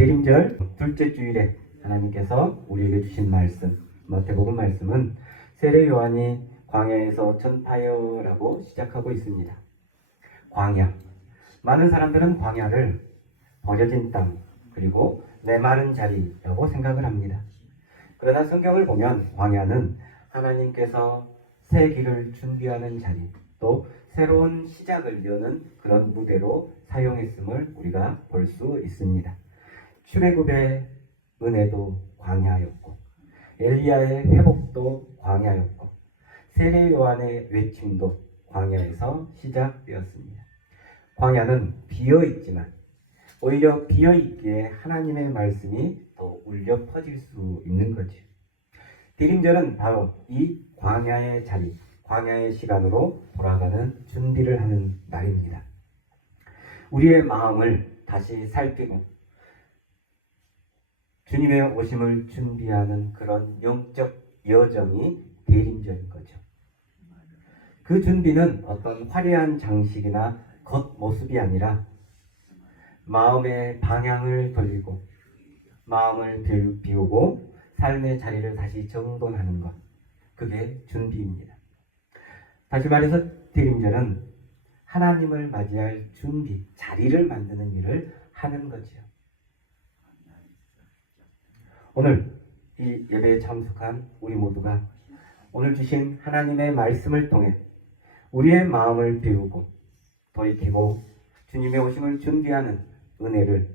대림절 둘째 주일에 하나님께서 우리에게 주신 말씀, 마태복음 말씀은 세례 요한이 광야에서 전파여라고 시작하고 있습니다. 광야. 많은 사람들은 광야를 버려진 땅, 그리고 메마른 자리라고 생각을 합니다. 그러나 성경을 보면 광야는 하나님께서 새 길을 준비하는 자리, 또 새로운 시작을 여는 그런 무대로 사용했음을 우리가 볼 수 있습니다. 출애굽의 은혜도 광야였고, 엘리야의 회복도 광야였고, 세례 요한의 외침도 광야에서 시작되었습니다. 광야는 비어있지만 오히려 비어있기에 하나님의 말씀이 더 울려 퍼질 수 있는 거죠. 대림절은 바로 이 광야의 자리, 광야의 시간으로 돌아가는 준비를 하는 날입니다. 우리의 마음을 다시 살피고 주님의 오심을 준비하는 그런 영적 여정이 대림절인 거죠. 그 준비는 어떤 화려한 장식이나 겉모습이 아니라 마음의 방향을 돌리고 마음을 비우고 삶의 자리를 다시 정돈하는 것, 그게 준비입니다. 다시 말해서 대림절은 하나님을 맞이할 준비, 자리를 만드는 일을 하는 거지요. 오늘 이 예배에 참석한 우리 모두가 오늘 주신 하나님의 말씀을 통해 우리의 마음을 비우고 돌이키고 주님의 오심을 준비하는 은혜를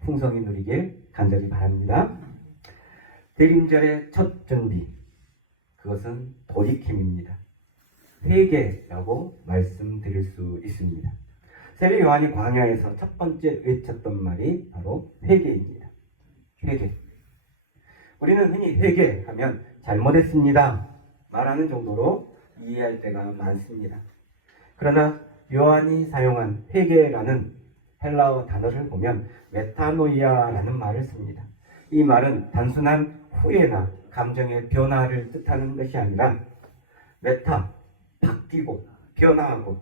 풍성히 누리길 간절히 바랍니다. 대림절의 첫 준비, 그것은 돌이킴입니다. 회개라고 말씀드릴 수 있습니다. 세례 요한이 광야에서 첫 번째 외쳤던 말이 바로 회개입니다. 회개. 우리는 흔히 회개하면 잘못했습니다 말하는 정도로 이해할 때가 많습니다. 그러나 요한이 사용한 회개라는 헬라어 단어를 보면 메타노이아라는 말을 씁니다. 이 말은 단순한 후회나 감정의 변화를 뜻하는 것이 아니라 메타, 바뀌고 변화하고,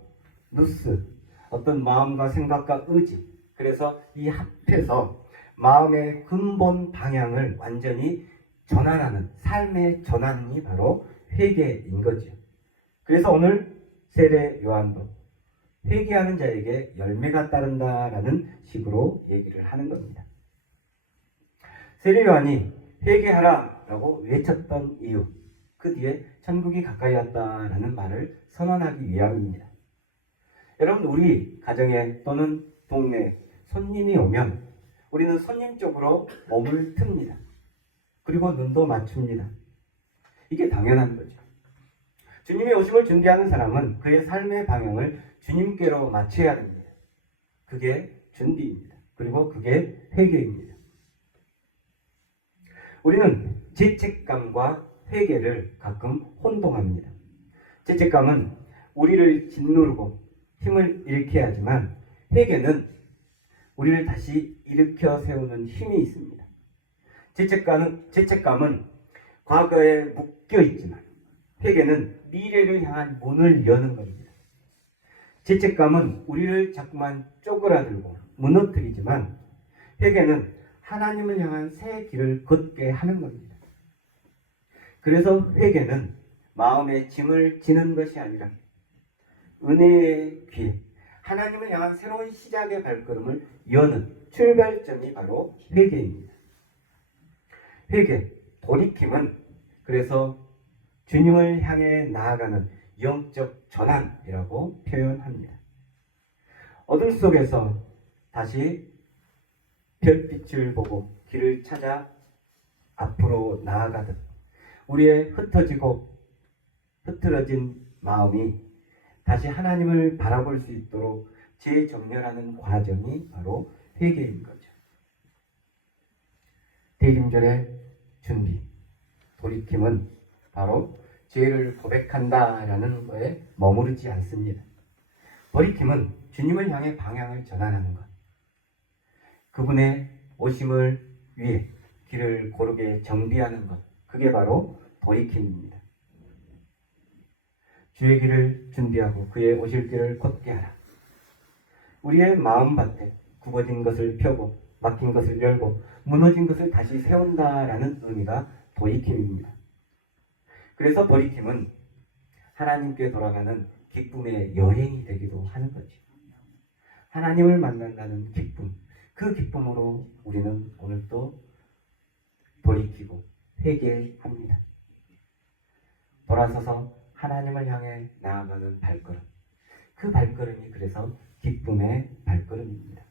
누스, 어떤 마음과 생각과 의지, 그래서 이 합해서 마음의 근본 방향을 완전히 전환하는, 삶의 전환이 바로 회개인 거죠. 그래서 오늘 세례 요한도 회개하는 자에게 열매가 따른다라는 식으로 얘기를 하는 겁니다. 세례 요한이 회개하라라고 외쳤던 이유, 그 뒤에 천국이 가까이 왔다라는 말을 선언하기 위함입니다. 여러분, 우리 가정에 또는 동네에 손님이 오면 우리는 손님 쪽으로 몸을 틉니다. 그리고 눈도 맞춥니다. 이게 당연한 거죠. 주님의 오심을 준비하는 사람은 그의 삶의 방향을 주님께로 맞춰야 됩니다. 그게 준비입니다. 그리고 그게 회개입니다. 우리는 죄책감과 회개를 가끔 혼동합니다. 죄책감은 우리를 짓누르고 힘을 잃게 하지만 회개는 우리를 다시 일으켜 세우는 힘이 있습니다. 죄책감은 과거에 묶여 있지만 회개는 미래를 향한 문을 여는 겁니다. 죄책감은 우리를 자꾸만 쪼그라들고 무너뜨리지만 회개는 하나님을 향한 새 길을 걷게 하는 겁니다. 그래서 회개는 마음의 짐을 지는 것이 아니라 은혜의 귀에 하나님을 향한 새로운 시작의 발걸음을 여는 출발점이 바로 회개입니다. 회개, 돌이킴은 그래서 주님을 향해 나아가는 영적 전환이라고 표현합니다. 어둠 속에서 다시 별빛을 보고 길을 찾아 앞으로 나아가듯 우리의 흩어지고 흐트러진 마음이 다시 하나님을 바라볼 수 있도록 재정렬하는 과정이 바로 회개인 거죠. 대림절의 준비, 돌이킴은 바로 죄를 고백한다라는 거에 머무르지 않습니다. 돌이킴은 주님을 향해 방향을 전환하는 것, 그분의 오심을 위해 길을 고르게 정비하는 것, 그게 바로 돌이킴입니다. 주의 길을 준비하고 그의 오실 길을 걷게 하라. 우리의 마음밭에 굽어진 것을 펴고 막힌 것을 열고 무너진 것을 다시 세운다라는 의미가 돌이킴입니다. 그래서 돌이킴은 하나님께 돌아가는 기쁨의 여행이 되기도 하는 거죠. 하나님을 만난다는 기쁨, 그 기쁨으로 우리는 오늘 또 돌이키고 회개합니다. 돌아서서 하나님을 향해 나아가는 발걸음, 그 발걸음이 그래서 기쁨의 발걸음입니다.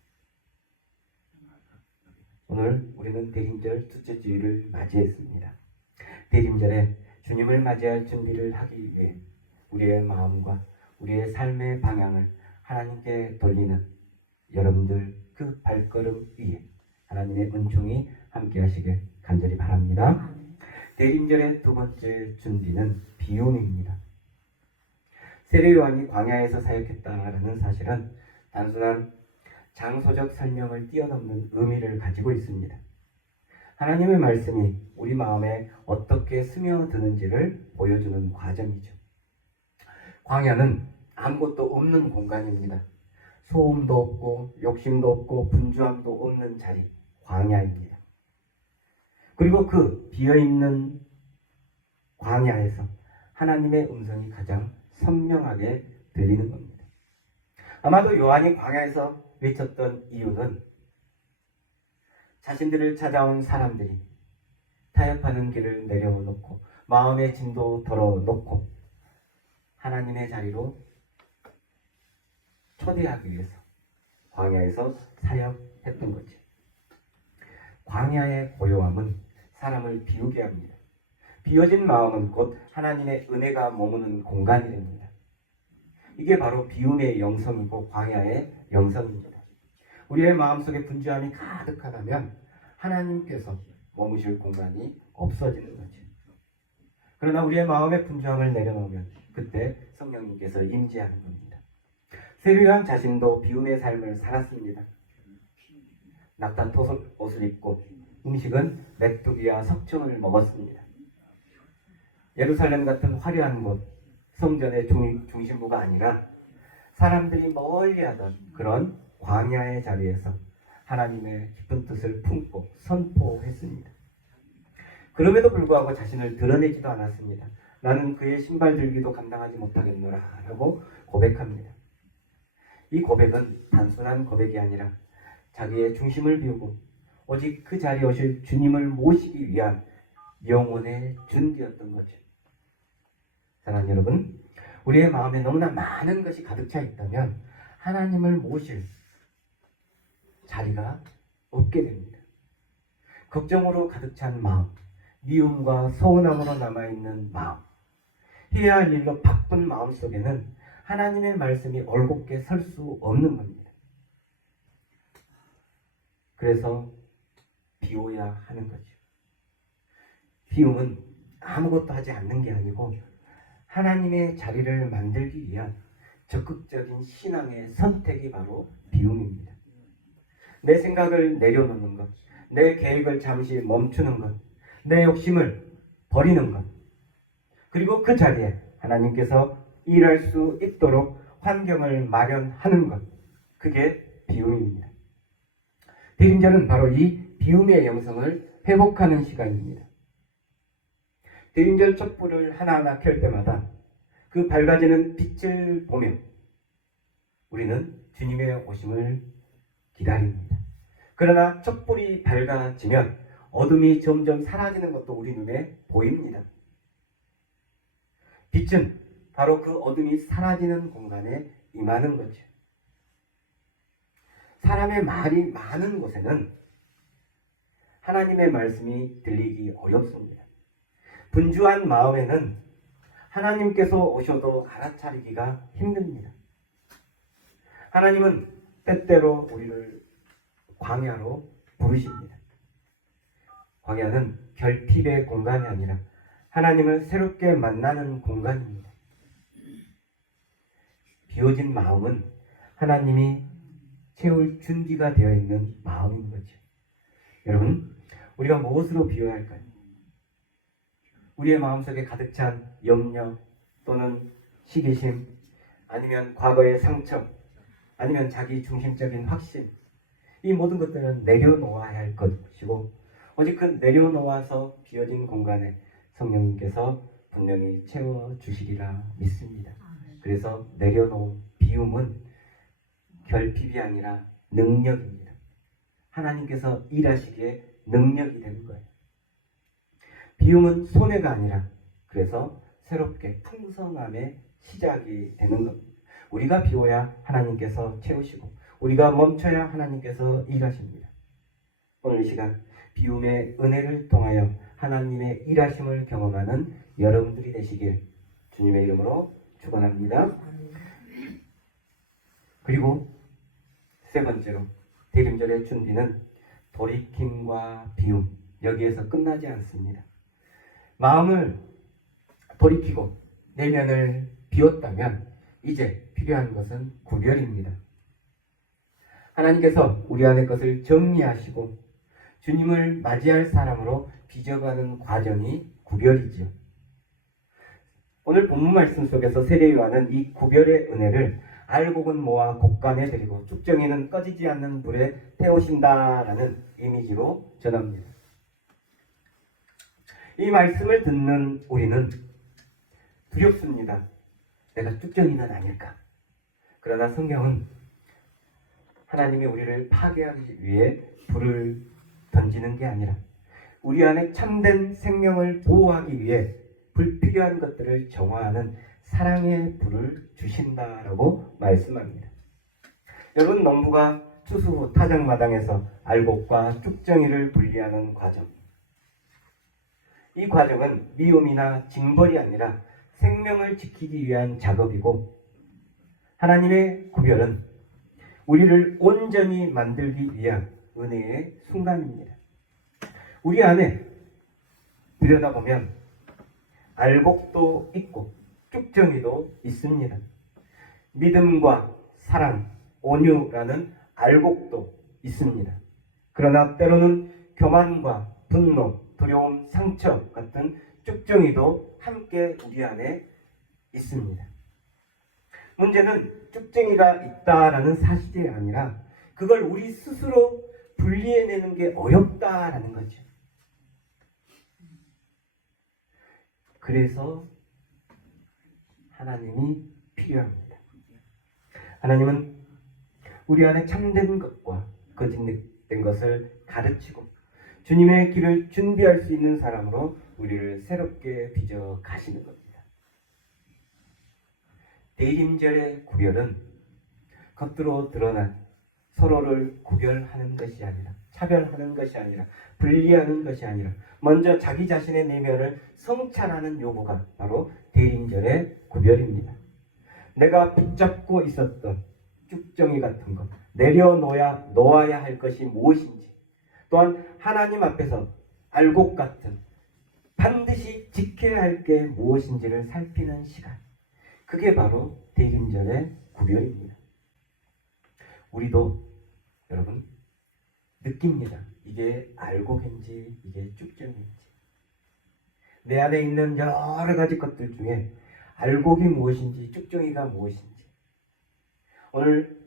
오늘 우리는 대림절 둘째 주일을 맞이했습니다. 대림절에 주님을 맞이할 준비를 하기 위해 우리의 마음과 우리의 삶의 방향을 하나님께 돌리는 여러분들 그 발걸음 위에 하나님의 은총이 함께 하시길 간절히 바랍니다. 대림절의 두 번째 준비는 비움입니다. 세례 요한이 광야에서 사역했다라는 사실은 단순한 장소적 설명을 뛰어넘는 의미를 가지고 있습니다. 하나님의 말씀이 우리 마음에 어떻게 스며드는지를 보여주는 과정이죠. 광야는 아무것도 없는 공간입니다. 소음도 없고 욕심도 없고 분주함도 없는 자리, 광야입니다. 그리고 그 비어있는 광야에서 하나님의 음성이 가장 선명하게 들리는 겁니다. 아마도 요한이 광야에서 외쳤던 이유는 자신들을 찾아온 사람들이 타협하는 길을 내려놓고 마음의 짐도 덜어놓고 하나님의 자리로 초대하기 위해서 광야에서 사역했던 거지. 광야의 고요함은 사람을 비우게 합니다. 비워진 마음은 곧 하나님의 은혜가 머무는 공간이 됩니다. 이게 바로 비움의 영성이고 광야의 영성입니다. 우리의 마음속에 분주함이 가득하다면 하나님께서 머무실 공간이 없어지는 거죠. 그러나 우리의 마음의 분주함을 내려놓으면 그때 성령님께서 임재하는 겁니다. 세례 요한 자신도 비움의 삶을 살았습니다. 낙탄 옷을 입고 음식은 메뚜기와 석청을 먹었습니다. 예루살렘 같은 화려한 곳, 성전의 중심부가 아니라 사람들이 멀리하던 그런 광야의 자리에서 하나님의 깊은 뜻을 품고 선포했습니다. 그럼에도 불구하고 자신을 드러내지도 않았습니다. 나는 그의 신발 들기도 감당하지 못하겠노라 라고 고백합니다. 이 고백은 단순한 고백이 아니라 자기의 중심을 비우고 오직 그 자리에 오실 주님을 모시기 위한 영혼의 준비였던 거죠. 사랑하는 여러분, 우리의 마음에 너무나 많은 것이 가득 차 있다면 하나님을 모실 자리가 없게 됩니다. 걱정으로 가득 찬 마음, 미움과 서운함으로 남아있는 마음, 해야 할 일로 바쁜 마음 속에는 하나님의 말씀이 올곧게 설 수 없는 겁니다. 그래서 비워야 하는 거죠. 비움은 아무것도 하지 않는 게 아니고 하나님의 자리를 만들기 위한 적극적인 신앙의 선택이 바로 비움입니다. 내 생각을 내려놓는 것, 내 계획을 잠시 멈추는 것, 내 욕심을 버리는 것, 그리고 그 자리에 하나님께서 일할 수 있도록 환경을 마련하는 것, 그게 비움입니다. 대림절은 바로 이 비움의 영성을 회복하는 시간입니다. 대림절 촛불을 하나하나 켤 때마다 그 밝아지는 빛을 보며 우리는 주님의 오심을 기다립니다. 그러나 촛불이 밝아지면 어둠이 점점 사라지는 것도 우리 눈에 보입니다. 빛은 바로 그 어둠이 사라지는 공간에 임하는 거죠. 사람의 말이 많은 곳에는 하나님의 말씀이 들리기 어렵습니다. 분주한 마음에는 하나님께서 오셔도 알아차리기가 힘듭니다. 하나님은 때때로 우리를 광야로 부르십니다. 광야는 결핍의 공간이 아니라 하나님을 새롭게 만나는 공간입니다. 비워진 마음은 하나님이 채울 준비가 되어 있는 마음인 거죠. 여러분, 우리가 무엇으로 비워야 할까요? 우리의 마음속에 가득 찬 염려 또는 시기심, 아니면 과거의 상처, 아니면 자기 중심적인 확신, 이 모든 것들은 내려놓아야 할 것이고 오직 그 내려놓아서 비어진 공간에 성령님께서 분명히 채워주시리라 믿습니다. 그래서 내려놓은 비움은 결핍이 아니라 능력입니다. 하나님께서 일하시기에 능력이 되는 거예요. 비움은 손해가 아니라 그래서 새롭게 풍성함의 시작이 되는 겁니다. 우리가 비워야 하나님께서 채우시고 우리가 멈춰야 하나님께서 일하십니다. 오늘 이 시간 비움의 은혜를 통하여 하나님의 일하심을 경험하는 여러분들이 되시길 주님의 이름으로 축원합니다. 그리고 세 번째로 대림절의 준비는 돌이킴과 비움, 여기에서 끝나지 않습니다. 마음을 돌이키고 내면을 비웠다면 이제 필요한 것은 구별입니다. 하나님께서 우리 안의 것을 정리하시고 주님을 맞이할 사람으로 빚어가는 과정이 구별이지요. 오늘 본문 말씀 속에서 세례요한은 이 구별의 은혜를 알곡은 모아 곡간에 드리고 쭉정이는 꺼지지 않는 불에 태우신다라는 이미지로 전합니다. 이 말씀을 듣는 우리는 두렵습니다. 내가 쭉정이는 아닐까? 그러나 성경은 하나님이 우리를 파괴하기 위해 불을 던지는 게 아니라 우리 안에 참된 생명을 보호하기 위해 불필요한 것들을 정화하는 사랑의 불을 주신다라고 말씀합니다. 여러분, 농부가 추수 후 타작마당에서 알곡과 쭉정이를 분리하는 과정, 이 과정은 미움이나 징벌이 아니라 생명을 지키기 위한 작업이고 하나님의 구별은 우리를 온전히 만들기 위한 은혜의 순간입니다. 우리 안에 들여다보면 알곡도 있고 쭉정이도 있습니다. 믿음과 사랑, 온유라는 알곡도 있습니다. 그러나 때로는 교만과 분노, 두려움, 상처 같은 쭉정이도 함께 우리 안에 있습니다. 문제는 쭉정이가 있다라는 사실이 아니라 그걸 우리 스스로 분리해내는 게 어렵다라는 거죠. 그래서 하나님이 필요합니다. 하나님은 우리 안에 참된 것과 거짓된 것을 가르치고 주님의 길을 준비할 수 있는 사람으로 우리를 새롭게 빚어 가시는 겁니다. 대림절의 구별은 겉으로 드러난 서로를 구별하는 것이 아니라 차별하는 것이 아니라 분리하는 것이 아니라 먼저 자기 자신의 내면을 성찰하는 요구가 바로 대림절의 구별입니다. 내가 붙잡고 있었던 쭉정이 같은 것 내려놓아야 할 것이 무엇인지 또한 하나님 앞에서 알곡 같은 반드시 지켜야 할 게 무엇인지를 살피는 시간, 그게 바로 대림절의 구별입니다. 우리도 여러분 느낍니다. 이게 알곡인지 이게 쭉정인지. 내 안에 있는 여러 가지 것들 중에 알곡이 무엇인지 쭉정이가 무엇인지 오늘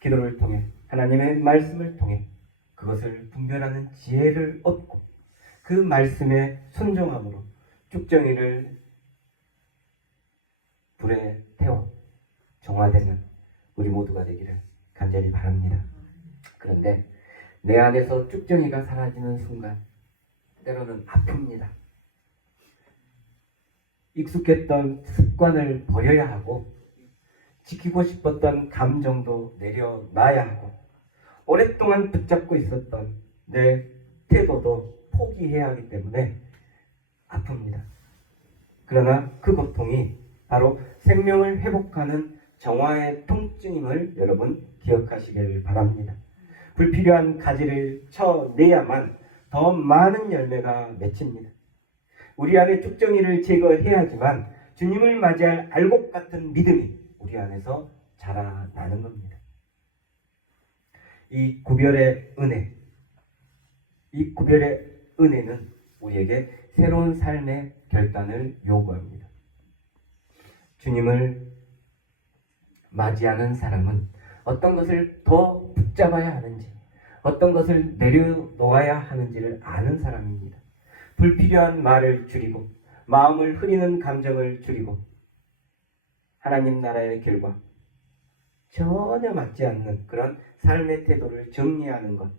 기도를 통해 하나님의 말씀을 통해 그것을 분별하는 지혜를 얻고 그 말씀에 순종함으로 쭉정이를 불에 태워 정화되는 우리 모두가 되기를 간절히 바랍니다. 그런데 내 안에서 쭉정이가 사라지는 순간 때로는 아픕니다. 익숙했던 습관을 버려야 하고 지키고 싶었던 감정도 내려놔야 하고 오랫동안 붙잡고 있었던 내 태도도 포기해야 하기 때문에 아픕니다. 그러나 그 고통이 바로 생명을 회복하는 정화의 통증임을 여러분 기억하시길 바랍니다. 불필요한 가지를 쳐내야만 더 많은 열매가 맺힙니다. 우리 안에 쭉정이를 제거해야지만 주님을 맞이할 알곡 같은 믿음이 우리 안에서 자라나는 겁니다. 이 구별의 은혜는 우리에게 새로운 삶의 결단을 요구합니다. 주님을 맞이하는 사람은 어떤 것을 더 붙잡아야 하는지, 어떤 것을 내려놓아야 하는지를 아는 사람입니다. 불필요한 말을 줄이고 마음을 흐리는 감정을 줄이고 하나님 나라의 길과 전혀 맞지 않는 그런 삶의 태도를 정리하는 것,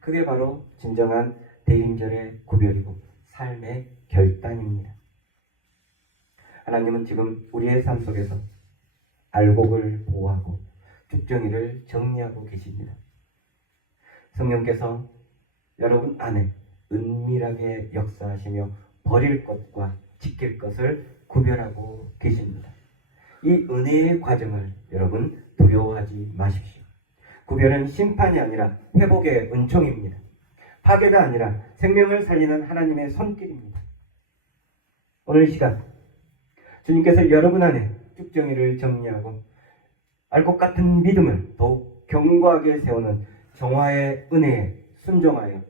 그게 바로 진정한 대림절의 구별이고 삶의 결단입니다. 하나님은 지금 우리의 삶 속에서 알곡을 보호하고 쭉정이를 정리하고 계십니다. 성령께서 여러분 안에 은밀하게 역사하시며 버릴 것과 지킬 것을 구별하고 계십니다. 이 은혜의 과정을 여러분 두려워하지 마십시오. 구별은 심판이 아니라 회복의 은총입니다. 파괴가 아니라 생명을 살리는 하나님의 손길입니다. 오늘 이 시간 주님께서 여러분 안에 쭉정이를 정리하고 알곡 같은 믿음을 더욱 견고하게 세우는 정화의 은혜에 순종하여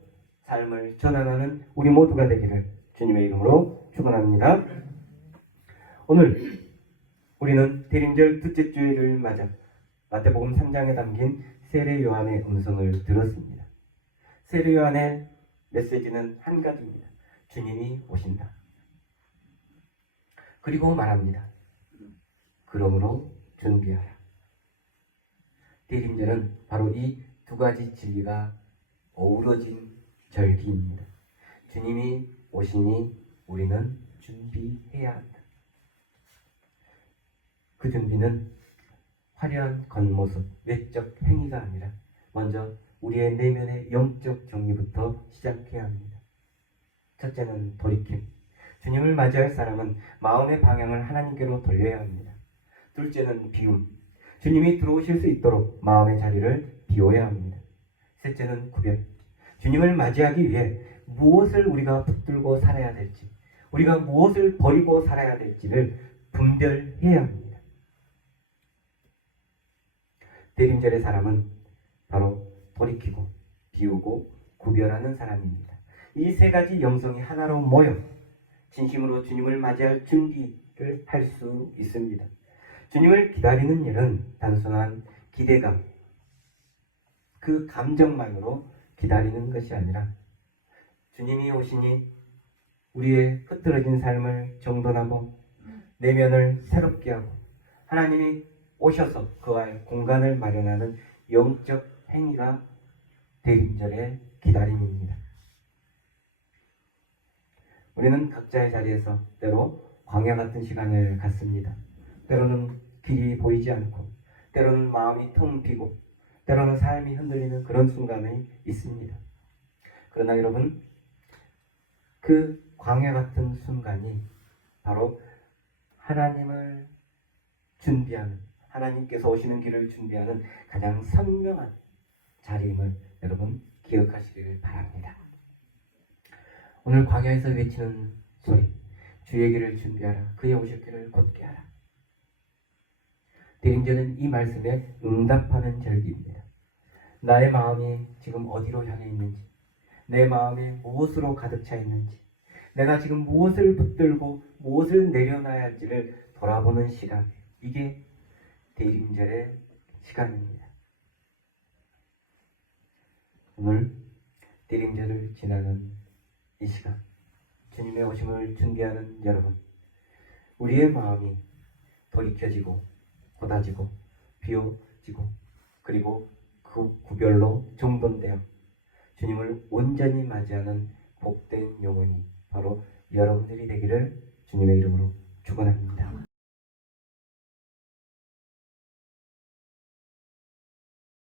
삶을 전환하는 우리 모두가 되기를 주님의 이름으로 축원합니다. 오늘 우리는 대림절 둘째 주일을 맞아 마태복음 3장에 담긴 세례 요한의 음성을 들었습니다. 세례 요한의 메시지는 한 가지입니다. 주님이 오신다. 그리고 말합니다. 그러므로 준비하라. 대림절은 바로 이 두 가지 진리가 어우러진 절기입니다. 주님이 오시니 우리는 준비해야 한다. 그 준비는 화려한 겉모습, 외적 행위가 아니라 먼저 우리의 내면의 영적 정리부터 시작해야 합니다. 첫째는 돌이킴. 주님을 맞이할 사람은 마음의 방향을 하나님께로 돌려야 합니다. 둘째는 비움. 주님이 들어오실 수 있도록 마음의 자리를 비워야 합니다. 셋째는 구별. 주님을 맞이하기 위해 무엇을 우리가 붙들고 살아야 될지, 우리가 무엇을 버리고 살아야 될지를 분별해야 합니다. 대림절의 사람은 바로 돌이키고 비우고 구별하는 사람입니다. 이 세 가지 영성이 하나로 모여 진심으로 주님을 맞이할 준비를 할 수 있습니다. 주님을 기다리는 일은 단순한 기대감, 그 감정만으로 기다리는 것이 아니라 주님이 오시니 우리의 흐트러진 삶을 정돈하고 내면을 새롭게 하고 하나님이 오셔서 그와의 공간을 마련하는 영적 행위가 대림절의 기다림입니다. 우리는 각자의 자리에서 때로 광야 같은 시간을 갖습니다. 때로는 길이 보이지 않고, 때로는 마음이 텅 비고, 때로는 삶이 흔들리는 그런 순간이 있습니다. 그러나 여러분, 그 광야 같은 순간이 바로 하나님을 준비하는, 하나님께서 오시는 길을 준비하는 가장 선명한 자리임을 여러분 기억하시길 바랍니다. 오늘 광야에서 외치는 소리, 주의 길을 준비하라, 그의 오실 길을 곧게 하라. 대림절은 이 말씀에 응답하는 절기입니다. 나의 마음이 지금 어디로 향해 있는지, 내 마음에 무엇으로 가득 차 있는지, 내가 지금 무엇을 붙들고 무엇을 내려놔야 할지를 돌아보는 시간, 이게 대림절의 시간입니다. 오늘 대림절을 지나는 이 시간, 주님의 오심을 준비하는 여러분, 우리의 마음이 돌이켜지고 고다지고 비워지고 그리고 그 구별로 정돈되어 주님을 온전히 맞이하는 복된 영혼이 바로